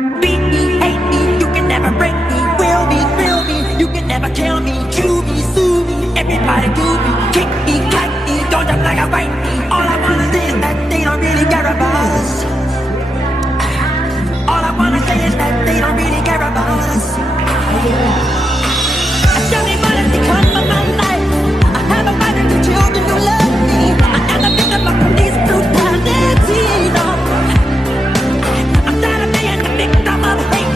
Beat me, hate me, you can never break me. Will me, thrill me, you can never kill me. Chew me, sue me, everybody do me. Kick me, cut me, don't jump like a bite me. All I wanna say is that they don't really care about us. All I wanna say is that they don't really care about us. Tell me what has become of my life. I have a wife and two children who love me. I am a victim of police brutality. No. I'm tired of being the victim of hate.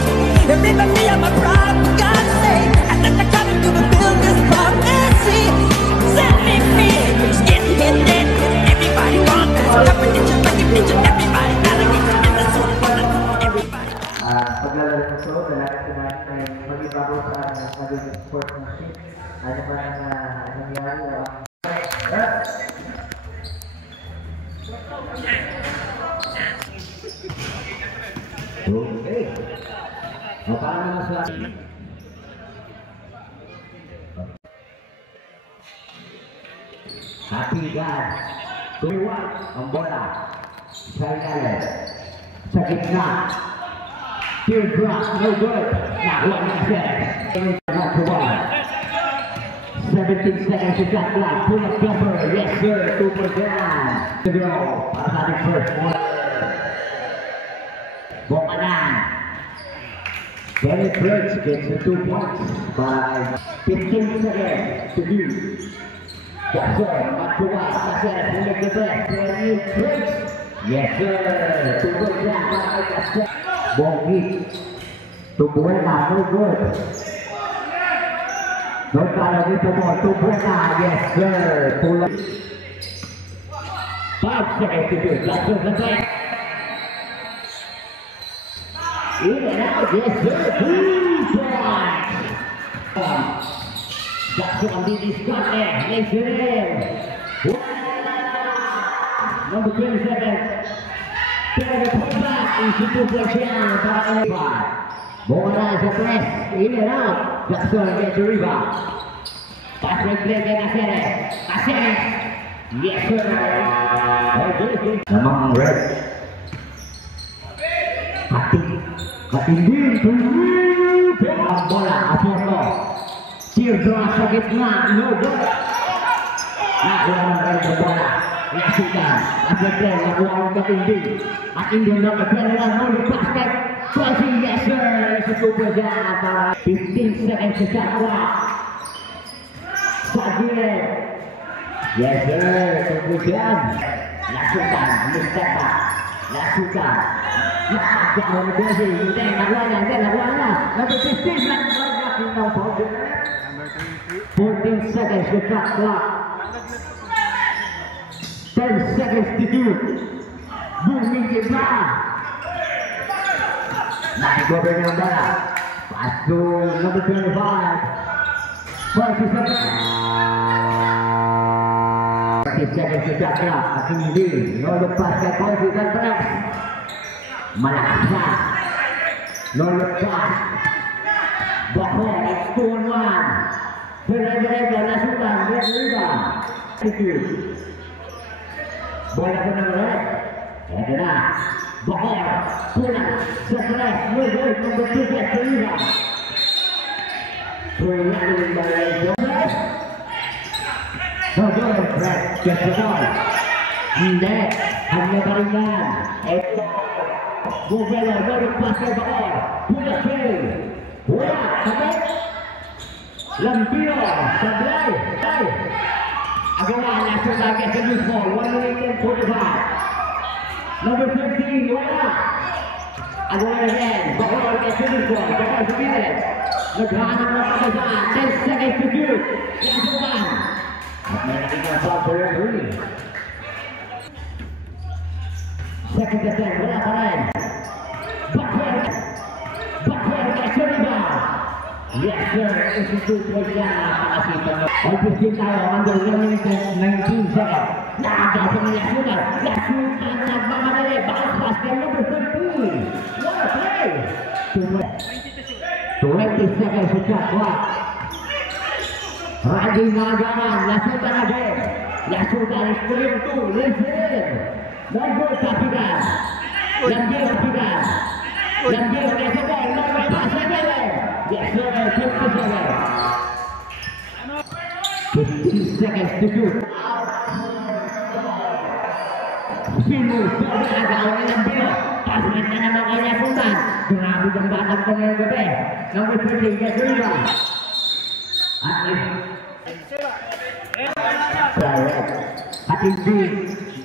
They're ripping me of my pride, for God's sake. And then they're coming to fulfill this prophecy. Set me free, skin hit dead. Everybody gone, competition, recognition. Everybody alligator in the suit. Everybody. Paglalaro ng show, dalaga tonight ay mag-ibago sa magiging sportsmanship. Ano ba ang nangyari? Okay. Paano naman sa Happy God. Tuliwan ang bola sa ilalim. Sa gitna. Teardrop, no good. Nakuha ng set. 17 seconds to shot clock. Pull up jumper. Yes sir. 2%. To go. Para sa ating first one. Bokanan. Benny Briggs gets the 2 points by 15 seconds to do. Yes sir. Makuha. Kaset. Pull up the best. Benny Briggs. Yes sir. 2% para Kaset. Bongi, Tubuena, no good. No follow dito mo, Tubuena, yes sir. Pull up. 5 seconds to do. That's the best. In and out, yes sir. 2 points. Jackson on the Scott there. Makes it in. Number 27. Pero pullback into 2% para Eva. Bola sa press, in and out. Jackson gets the rebound. Pass right play kay Caceres. Caceres. Yes sir. Okay. Namang red. Katindin. Ang bola, Aporto. Teardrop sa gitna. No good. Nakuha ng red sa bola. Lasukan, Apotel, nakuha ang Katindin. At Indian na magkala ng basket. Crossing, yes sir. Susupo dyan para 15 seconds sa shot clock. Sagir. Yes sir. Susupo dyan. Lasukan, Mustafa. Lasukan. Nakakagawa na Bosi. Hindi, nakuha na. Number 15, nakuha na. 14 seconds sa shot clock. 10 seconds to do. Booming the ball. Naikover niya ang bola. Pass to number 25. 40 seconds. 30 seconds to shot clock. At hindi. No look pass kay Ponzi sa press. Malakas na. No look pass. Bako. It's 2-on-1. Pero nasukan. Red rebound. Attitude. Bola ko ng red. Ito na. Bakor. Pulang. Sa press. No good. Number 2 gets the rebound. Pulang yung bola yung press. No good. Red gets the ball. Hindi. Hanya pa rin yan. Ito. Buvela. No good pass kay Bakor. Pulang play. Wala. Sabay. Lampiro. Sablay. Sablay. Agawa, National Target sa youth ball, 1:45. Number 15, wala. Agawa again, Bakor gets the youth ball, Bakor sa pilit. Naghahanap ng pagkasaan, 10 seconds to do. Lasukan. At may nakikita sa referee. Second attempt, wala pa rin. Bakor gets the rebound. Yes sir, institute po siya nakakasita mo. All 15 tayo, under 1 minute and 19 seconds. Nakakasa ng Lasukan. Lasukan nagmamadali. Bakit pass kay number 13. What a play! 20 seconds sa shot clock. Raging nagaman. Lasukan again. Lasukan is 3-2. Listen in. Number Kapigan. Lambiro Kapigan. Lambiro gets the ball, no way pass again. Yes, sir, 15 seconds to shoot. Sinus, sorry, agaw ni Lambiro. Pasman na naman kanya puntan. Grabe ang batang ko ngayong gabi. Number 13 gets the rebound. At direct. At hindi,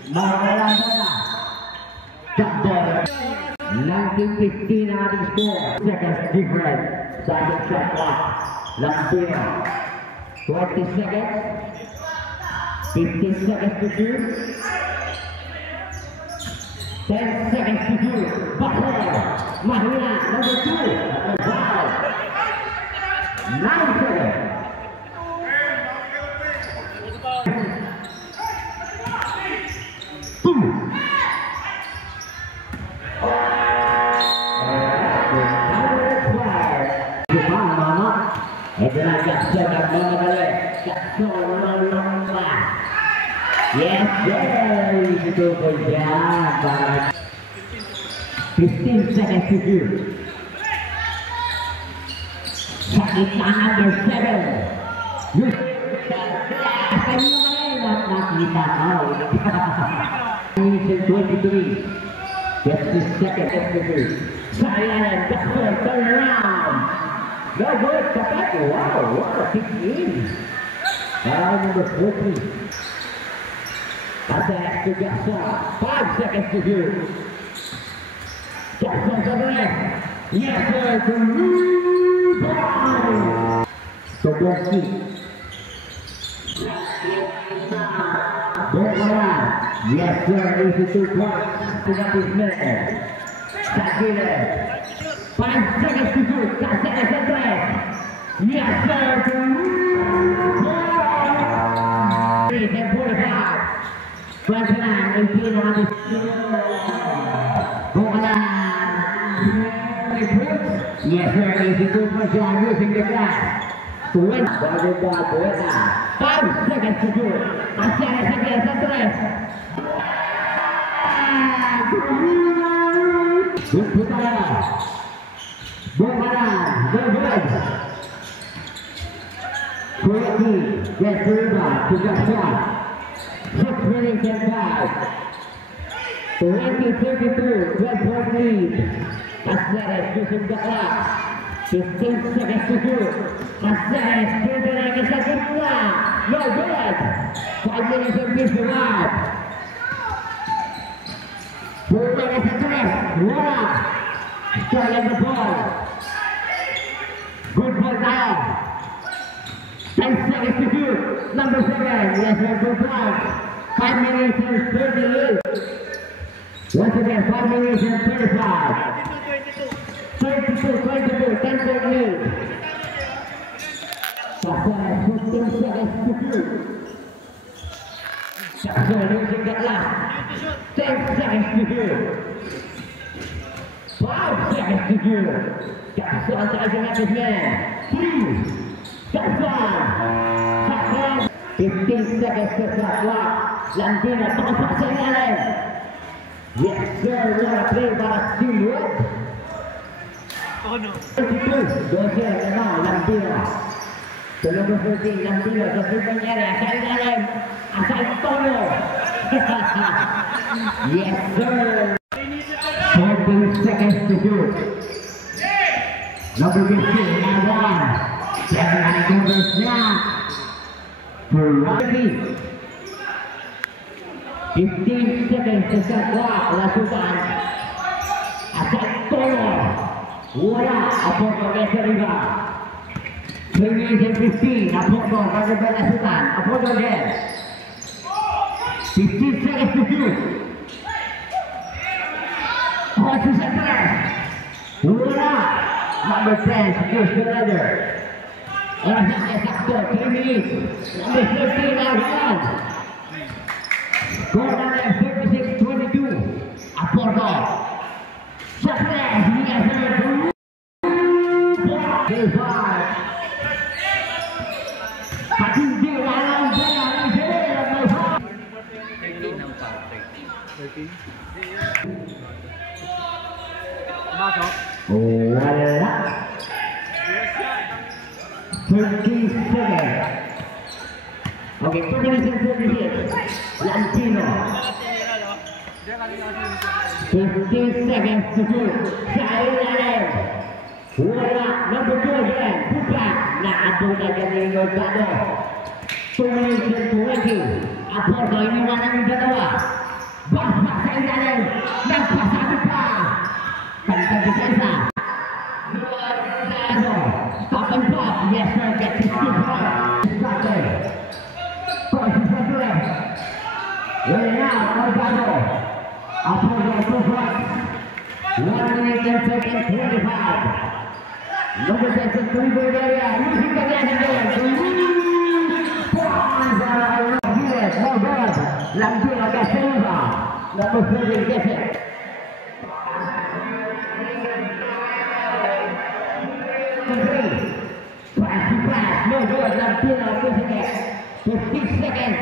mawalan na. Jump ball. 19-15 ang ating score. Seconds different sa ating shot clock. Lambiro. 20 seconds. 15 seconds to shoot. 10 seconds to shoot. Butler. Mahina. Number 2. Foul. 9 seconds. Ito na Jackson ang mga balik. Jackson long pass. Yes, sir! Ito po dyan. 15 seconds to shoot. Sa gitna number 7. Kanyo ka rin. Nakita ko. 23. 50 seconds to shoot. Sa ilalim. Jackson, turn around. No good, Kapat. Wow, what a big game. Number 14. Pass to Jackson. 5 seconds to shoot. Jackson to the left. Yes, sir, to rebound. Tobolski. Bokara. Yes, sir, 82 points. To that is man. Sagile. 5 seconds to shoot. Caceres at right. Yes, sir. 3:45. 29-18 on the Bokala. Yes, sir. 82% using the glass. To win. Guarded by Boeta. 5 seconds to shoot. Caceres against at right. Good Bokala. Bokala, no good. 20, gets the rebound to Jackson. 6 minutes and 5. 20-32, 12-point lead. Caceres using the clock. 15 seconds to shoot. Caceres shooting against the gitna. No good. 5 minutes and 55. Bokala against the rest. Wala. Starting the ball. Good ball now. 10 seconds to shoot. Number 7. Yes, sir, good ball. 5 minutes and 38. Once again, 5 minutes and 35. 32-22, 10-point lead. Caceres, 15 seconds to shoot. Jackson using the clock. 10 seconds to shoot. 5 seconds to shoot. Jackson charging up his man. 3. Jackson. 15 seconds to shot clock. Lambiro, pakasok sa ilalim. Yes, sir. What a play para Steelwood. 22. 12 naman, Lambiro. To number 13, Lambiro. Sa free area, sa ilalim. Asal Tono. Yes, sir. 14 seconds to shoot. Number 15, Nawan. 7 numbers now. For Robbie. 15 seconds to shot clock. Lasutan. Asal Tono. Wala. Aporto against the rebound. 3 minutes and 15. Aporto. Pagkakas Lasutan. Aporto again. 15 seconds to shoot. Crosses at left. Wala. Number 10 secures the ladder. Orasnya sakto. 3 minutes. Number 13 out. Score number 36-22. Aporto. Shot left. He has a 5. Patindi walang bola. 13 ang foul. 13? Pasok. Wala. 37. Okay, 2 minutes and 38. Lantino. 15 seconds to go. Sailor. Wala. Number 2 again. Buka. Naabot na galing yung dado. 2 minutes and 20. Aporto, iniwanan yung dalawa. Basta sa ilalim. Nagpasabi pa. Pantang desensa. Stop and pop. Yes, sir. Get to skip right. Stop there. Forces of left. Laying out. Orgado. Aporto, 2 points. 1 minute and 25. Number 6 is 3 area. Losing the gas again. No good. Lantino gets over. Number 30 gets it. Pass. No good. Lantino losing it. 15 seconds.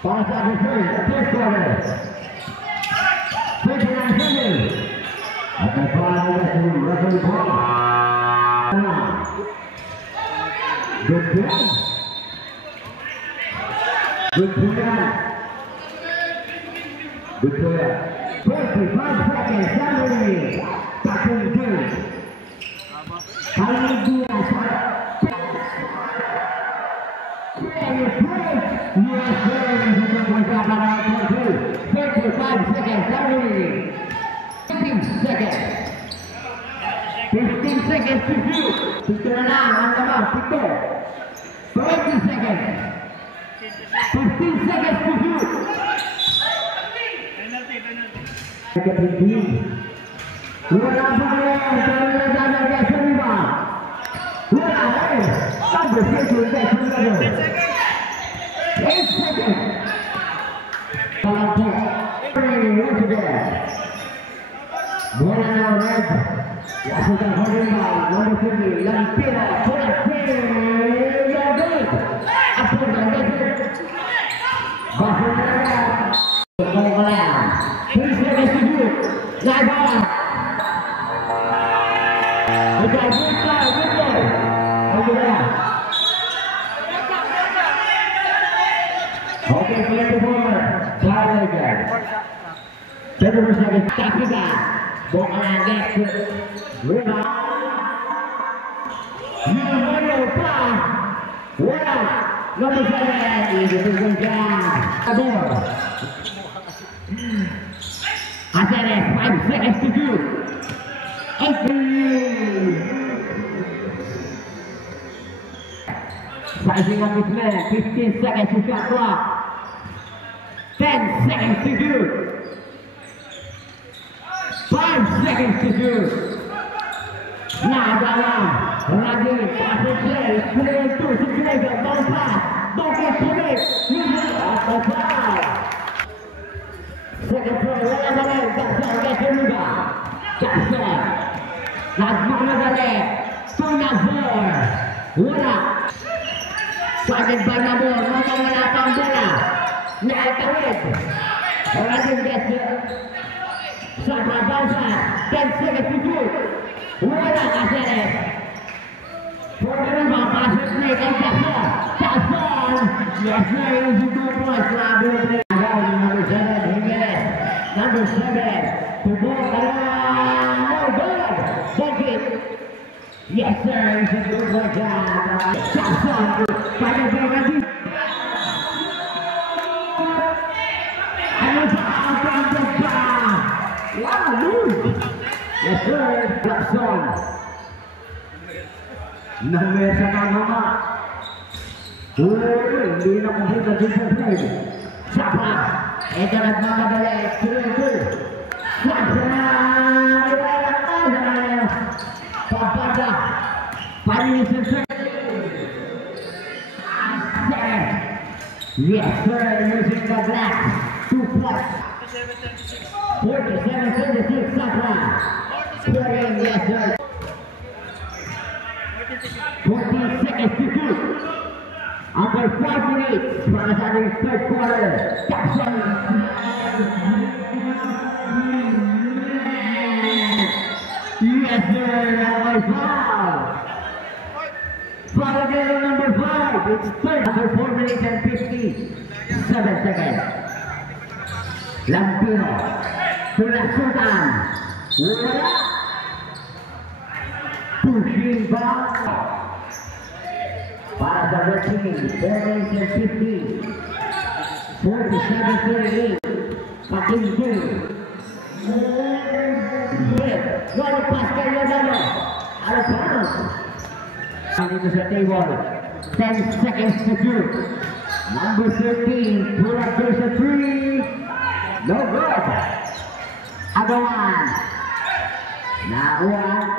Pass out the third quarter. 39 seconds. At the final referee point. Good play. Good player. Good player. 45 seconds. Somebody. Tackle good. Kali dia shot. Yes, sir. 35 seconds. Somebody. 15 seconds. 15 seconds to shoot. Pito na lang. Ang naman. Pito. 20 seconds. 15 seconds to shoot. Penalty. Wala pa rin. Wala na sa lima. Wala rin. Number 6 gets another. 8 seconds. Palanto. Once again. Wala na red. Yasukan Horima. Number 3. Lantino. Good. After the record. Please let us do it. Live on. Okay, good play. Over there. Okay, play the former. Power again. 7 seconds. Tapika. Bola lagi. Rebound. Number 5. Wala. Number 7 is a good job. I said it, 5 seconds to do. 8. Sizing up his man, 15 seconds to shot clock. 10 seconds to do. 5 seconds to do. Now, Dalam. Lagi, pasal play, play itu, situation, don't pass, don't get play, second play, wala Jackson, get Ruba, Jackson, Lazman Nagale, Tunavor, wala, Pagod ba na mo, wala pang bola, naitawid, Oradin gets it, Saka Bausa, 10 seconds to do, wala Caceres, Portland passes play kay Jackson. Jackson! Yes, sir, using 2 points. Number 7, Jimenez. Number 7, to go around. No good! Take it. Yes, sir, using 2 points. Jackson, final play ready. And it's out from the bar. Wow, move! Yes, sir, Jackson. Namesa na mama. Hindi na kumita dito play. Sapa. Ito nagmamadali. 3-2. Sapa. Papada. Panisin sir. Yes sir. Using the black. 2 plus. 47-36. Sapa. Scoring. Yes sir. 14 seconds to shoot. After 5 minutes, para sa ating third quarter, Jackson. Yes, Personal by foul. Foul again on number 5. It's third after 4 minutes and 57 seconds. Lampino. Tunasutan. Wala. Pushing back. Para sa red team. 4 minutes and 50. 47-38. Pakinti. Lalu pasca Yodano. Alfano. Dito sa table. 10 seconds to shoot. Number 13. Pull up there's a 3. No good. Agawan. Nakuha.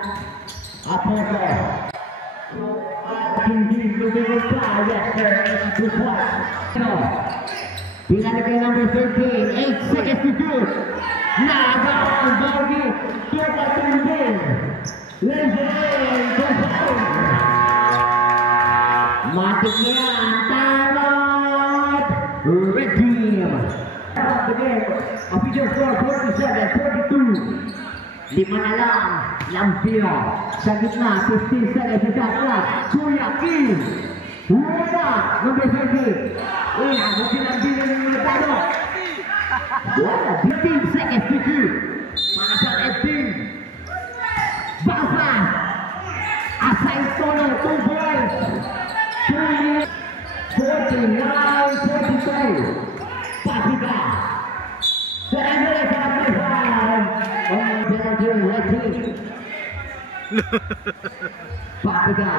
Apoto. Hindi lumibig pa. Yes sir. This one. Pinalagay number 13. 8 seconds to shoot. Nagawan. Bogey. Tupa Tundin. Listen. Goodbye. Matik yan. Talot. Red team. The game. Official score 47-42. 5 na lang. Lampino. Sa gitna. 15 seconds. Sa Kuya Kim. Wala. Number 13. Inabot si Lampino ng mga talo. Wala. 15 seconds to shoot. Para sa red team. Basa. Asay Tono. 2 points. 49-42. Pasika. Sarangay sa number 5. On penalty red team. Pasika.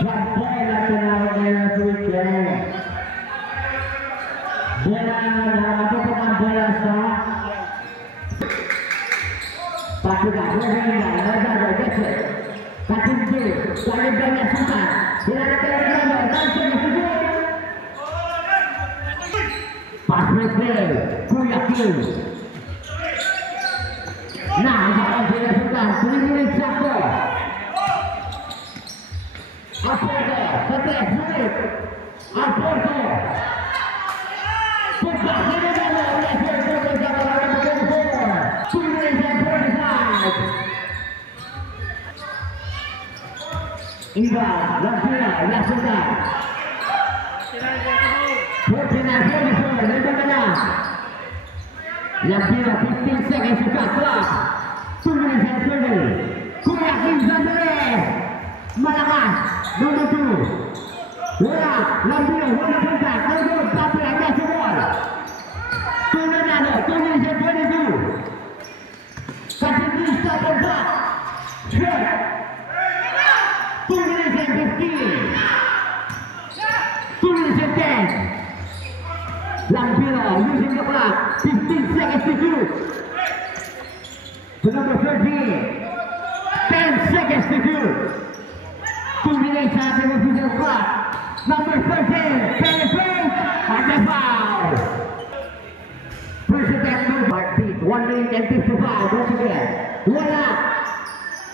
Jump ball na tinawag ngayon sa weekend. Bola na matutok ang bola sa Pasika. Patinti. Palindan na suka. Pinalagay na naman. Tansi na siguro. Pass play. Kuya Kim. Nakakang pinasukan. Tuloy-tuloy sakto. Aporto. Patek. Sulit. Aporto. Pagkakin na naman. Aporto. Tuloy sa 45. Iba. Lampina. Lasuka. 49-44. Lembang ka na. Lampina. 15 seconds to cut clock. 2 minutes and 30. Kuya Kim Zandres. Malakas. Number 2. Wala. Lampina. Wala punta. No good. Tapi ang nasa wall. 2 minutes and 22. Patinti. Stop and back. Shot. 2 minutes and 15. 2 minutes and 10. Lampino using the clock. 15 seconds to shoot. To number 13. 10 seconds to shoot. 2 minutes after the official clock. Number 13. Penetrate. And the foul. First attempt no heartbeat. 1 minute and 55. Once again. Wala.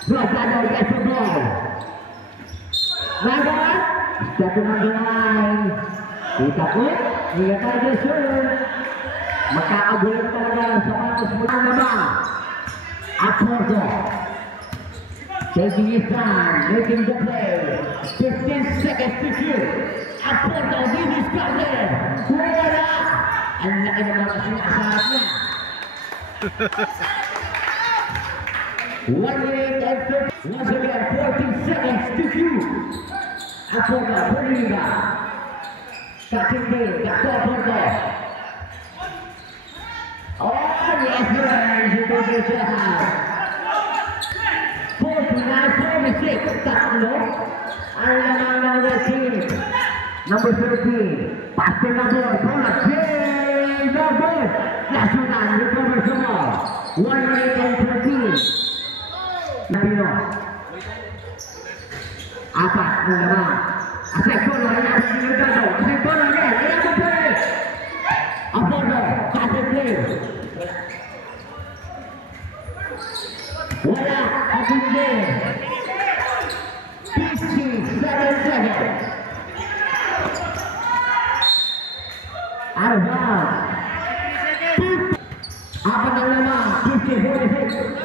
Rosado gets the ball. Nagawa. Step to number 9. Kita po. Ingat tayo sir. Magkakagulat talaga sa panos mo na naman. Aporto. Taking his time. Making the play. 15 seconds to shoot. Aporto. This is covered. Wala. Ang laki naman kasi nakasahat niya. 1 minute and 30. Once again, 14 seconds to shoot. Aporto. Berliga. Katinti. Kakto Aporto. Oh, yes, yes. Ito po siya. 49-46. Tatlo. Ang lamang ng red team. Number 13. Pastor na board. Product. Yay! No good. Nasunan. Recover sa ball. 1 minute and 13. Napino. Apat na naman. Asektono. Ayan ang sinugado. Asektono again. Ayan ang play. Aporto. Patrick play. Wala. Atindi. 57 seconds. Out of round. Apa nama? 50-46.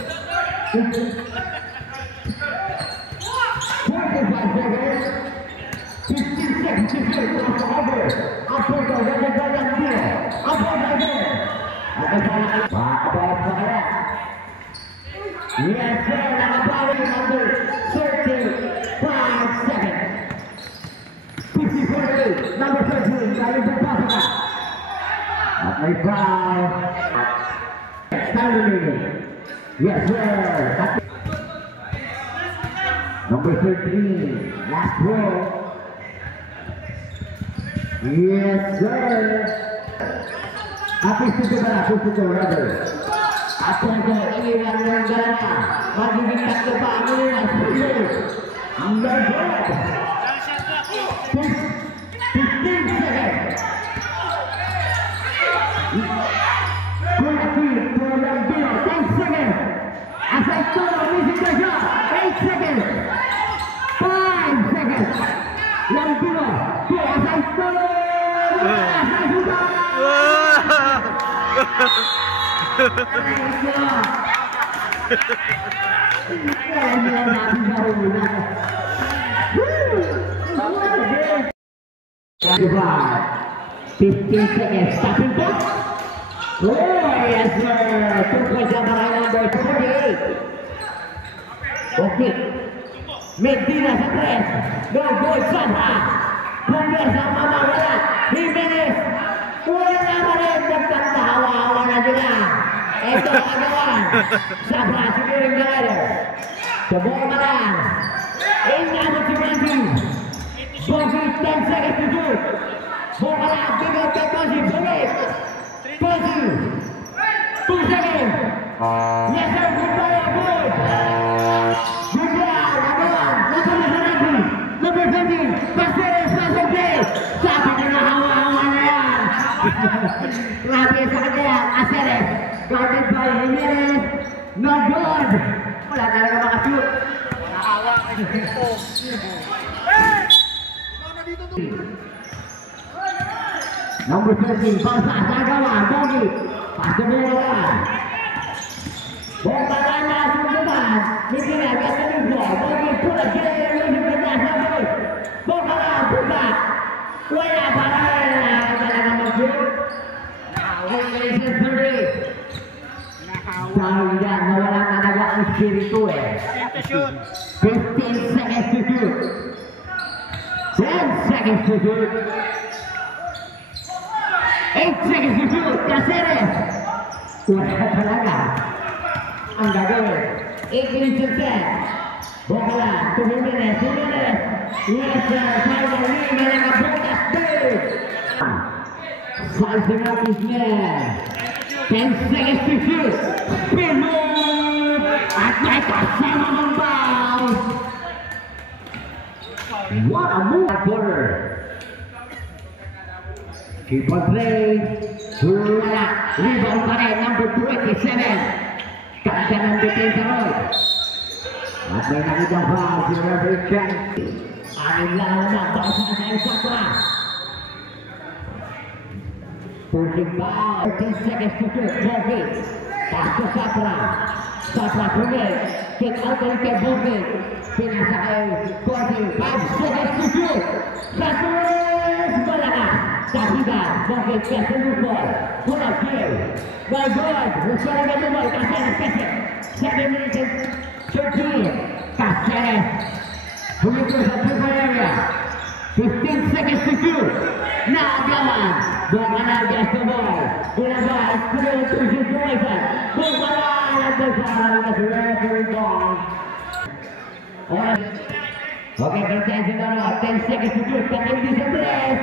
45 seconds. 15 seconds to shoot. That's over. Apa gaya dia? Apa gaya? Yes, sir. Number 35 seconds. 50-48. Number 13. Kali berpasang. Play foul. Yes, sir. Number 13. Last ball. Yes, sir. Habis itu brother. Apa itu ini yang jalannya? Bagi kita ke depan ini lah. Anda buat. 15 seconds. Kurasi program dia 10 seconds. Asal turun musik saja 8 seconds. 5 seconds. Yang dua asal turun. Asal sudah. Goodbye. 15 seconds. Starting point. Oh yes sir. Tunggu sabar number 28. Okay. Medina stres. No goal Sabha. Kemudian sama Mawala. Jimenez. Wala rin. Nagtatawa-awa na sila. Ito agawan. Sabha securing the ladder. Sebuah malang. Ingat si Randy. Bagi 10 seconds to shoot. Bola tinggal ke posisi balik. Posisi 2 seconds. Yes sir, goodbye, good. Goodbye, lawan. Number 15. Caceres masuk game. Sabi na hawa-hawa na yan. Grabe sa kanya, Caceres. Guarded by Jimenez. No good. Wala talaga makashoot. Nahawa kay Cristo. Number 13, Bangsa Sagawa, Bogi, pasok bola. Bola na sundutan, Medina biasa dulu, Bogi pula kiri menuju ke dalam. Bola buka, wala barang, talaga masuk. Wala sendiri. Sayang nawala talaga ang spiritu eh. 15 seconds to shoot. 10 seconds to shoot. 8 seconds to shoot. Caceres. Wala talaga ang gagawin. 18%. Bola. Jimenez. Yes sir. Finally, may nakabukas din. Sizing up his man. 10 seconds to shoot. Pinut. At may kasama ng bounce. What a move. Quarter. Keep on play. Wala. Rebound pa rin. Number 27. Kanta ng detensa Roy. At may nakitang foul. Si Reverend Chen. Anin lang na. Basa sa isa pa. Pushing foul. 13 seconds to shoot. Bogi. Pass to Sapra. Sapra Pumin. Kick out ulit kay Bogi. Pinasa kay Bogi. 5 seconds to shoot. Caceres. Malakas. Sahiba. Bogi. Kesa Lupol. Pull up here. By God. Usara na Lupol. Caceres. 7 minutes and 13. Caceres. Pumitos sa triple area. 15 seconds to shoot. Naagawan. Bola na against the ball. Ilabas. Pumitos to shoot. Bola na bersama si referee ball. Okay, bertensi baru. 10 seconds to shoot. Tapi bisa beres.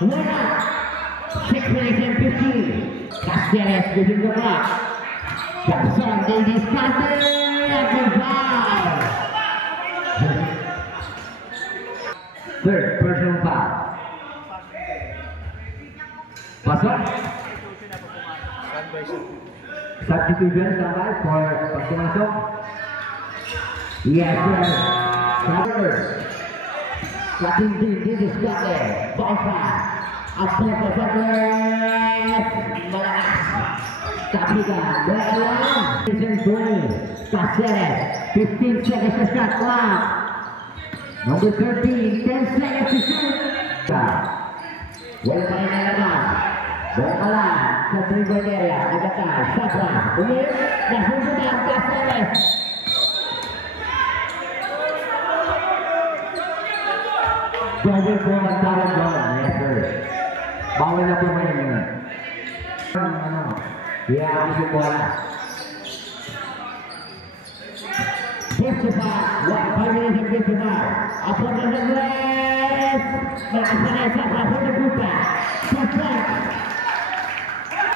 Wala. 6 minutes and 15. Caceres bikin gerak. Jackson Davis Carter. Foul. Third personal foul. Pasok. Substitution sampai for waktu masuk. Yes sir. Carter. Cutting deep, this is got there. Ball foul. Apa kesebelas malakas. Kapika dalam season 20. Caceres 15 seconds to shot clock. Number 13, 10 seconds to shoot. Wala pa rin nalaman. Bola sa dribble area. Agatan, Safra. Ulit, nasundan Caceres. Double ball ang tawag doon. Yes, sir. Bawal na po ngayon yun. Kaya ako yung bola. 55. 5 minutes and 55. Upon the left. Nakasanay sa kapon na buka. Shot.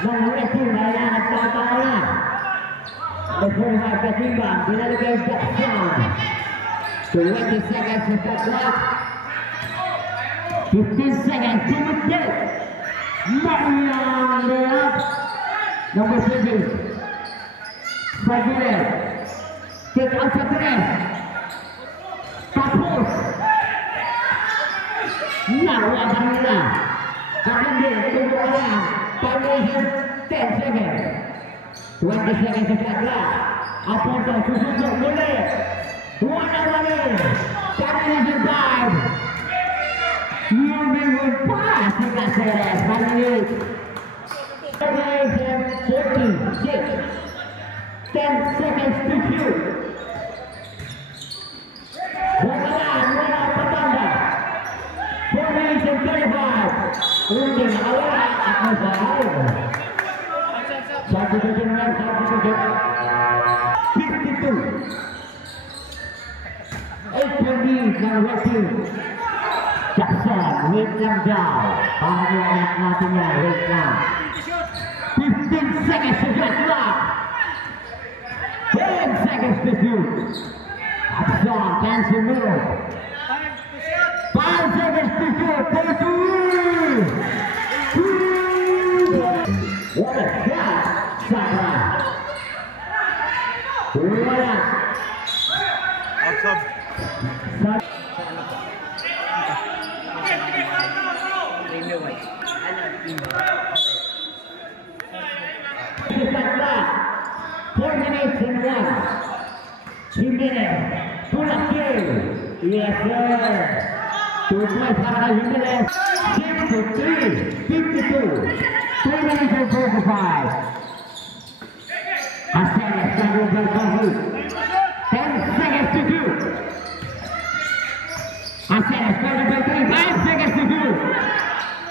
Nang-ready na yan. Nagtatawa na. The 45 katimbang. Binalagay Jackson. 20 seconds to shot clock. 15 seconds to the dead. Marian layup. Number 7. Saguler. Take out sa tres. Tapos. Nawa pa nila. Kakandi. Tungkol na. Pag-isip 10 seconds. 20 seconds sa shot clock. Apunto. Susunod muli. 1 away. 10 minutes and 5. Moving with pass to Caceres. Maliit. 46. 10 seconds to shoot. Wala patanda. 4 minutes and 35. Unding awala at masahal. Substitution. 52. 8-20 ng red team. Jackson, wait lang daw. Pahaliwanag natin yan, wait lang. 15 seconds to shot clock. 10 seconds to shoot. Jackson, cancel move. 5 seconds to shoot. 32. What a shot. Safra. Wala. Four minutes and 2 minutes. Full of game. Yes, sir. 2 points para Jimenez. 63, 52. 3 minutes and 45. Caceres, Saguler, 10 seconds to do. Caceres, 5 seconds to do.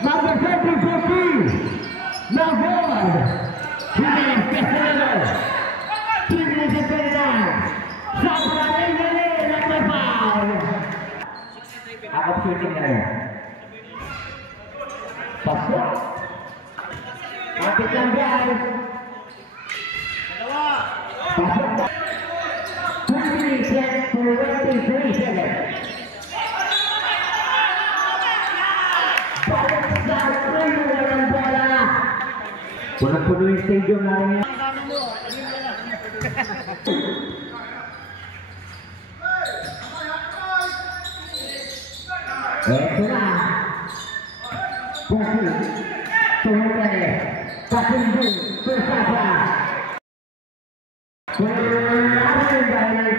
Number 14. No goal. 2 minutes, Caceres. 2 minutes and 29. Safra, not my foul. Ako shooting na rin. Pasok. Kapit lang guys. Pasok. 2 minutes and 23 seconds. Balik sa Saguler ang bola. Puno-puno yung stadium namin yan. Eto na. Pusi. Tumulere. Kasindu. Safra. Pwede dahil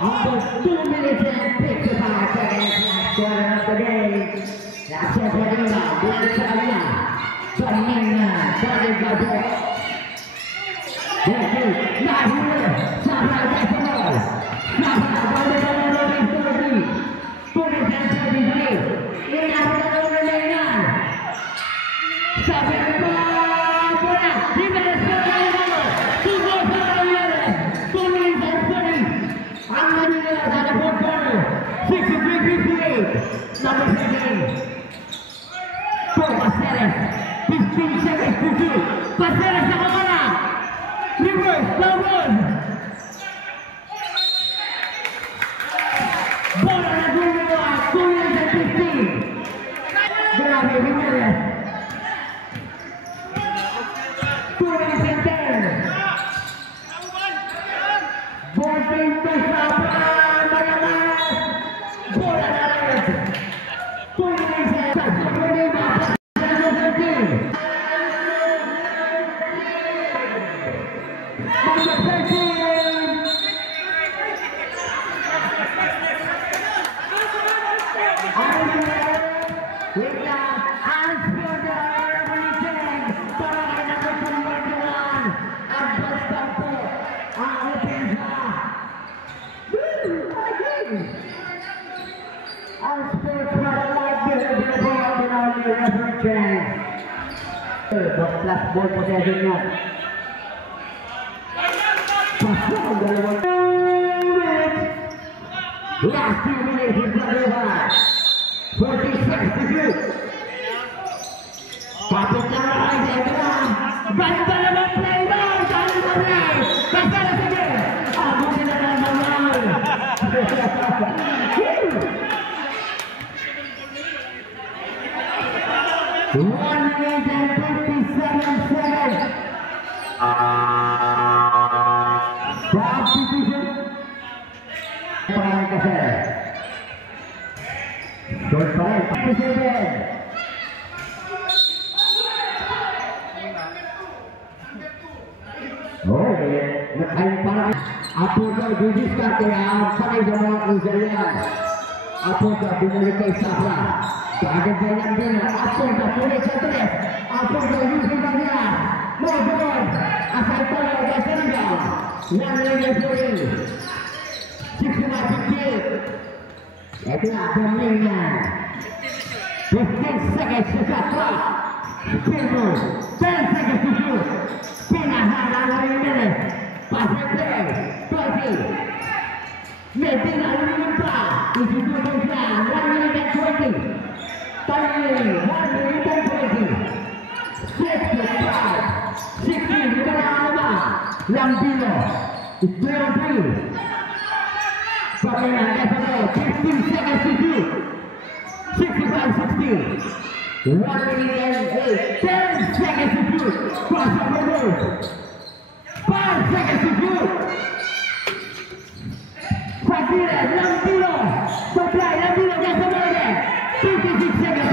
Under 2 minutes and 55 seconds, last quarter of the game. Langsung kedua, bulan sekalinya. Permainan dari Gabok. Jadi, Nahir, Sabra Jasmine. Sabra boleh Turi. Turi dan Turi. Ini adalah permainan. Sabra bola di mana sekarang? Tunggu sekali. Turi dan Turi. Alhamdulillah ada bola. 63-58. Number 7. Pasares, 15 seconds to shoot. Pasares sa kamala. Reverse, down. Bola na gumawa, 215. Grabe, Jimenez. 210. Bolting to sa malamas. Bola na rin. 210. Last ball possession-nya. Pasang dalawang last 2 minutes in Padova. 46 to shoot. Kapit lang ang Zebra. Ganda naman play down. Dali na rin. Basta na sige. Ako sila na naman. 1 minute and 57 seconds. Substitution. Parang kasi. Short pa rin. 57. Oh, nakain parang. Apo daw didiskarte ang sanay sa mga Brazilian. Apo daw binalik kay Sabra. Agad banyak din. Apo daw pulit sa tres. Apo daw using na niya. More ball. Asal pala ng Senegal. Yang puling. 61-58. Ito na permainan. 15 seconds to shot clock. Spin move. 10 seconds to shoot. Pinahalang ang minute. Pass and play. 20. Maybe not even try. If you do this now, 1 minute and 20. 30. 1 minute and 20. 65. 16. Ito na ang nama. Lambino. 0-3. Permainan FNL. 15 seconds to shoot. 65-16. 1 minute and 10 seconds to shoot. Cross up the road. 5 seconds to shoot. Fadila, Lambino. Supply, Lambino, get the ball. 56 seconds,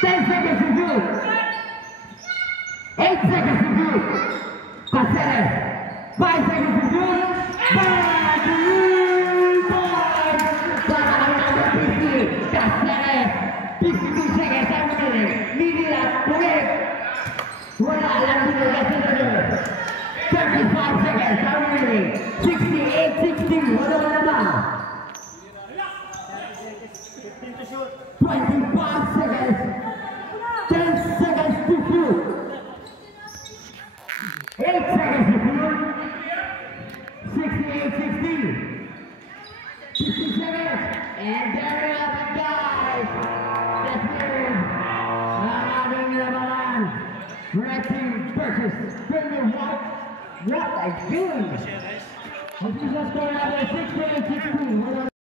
10 seconds to shoot. 8 seconds to shoot. Caceres. 5 seconds to shoot. Caceres. 52 seconds, 7 minutes. Lidia, correct. Wala, Lambino, get the ball. 35 seconds, 7 minutes. 68-16, wala naman. 25 seconds. 10 seconds to shoot. 8 seconds to shoot. 68-16. 50 seconds. And there we have it, guys. That's it. Ang ating labanan. Red team versus Premier White. What a game. This is a score of 68-16.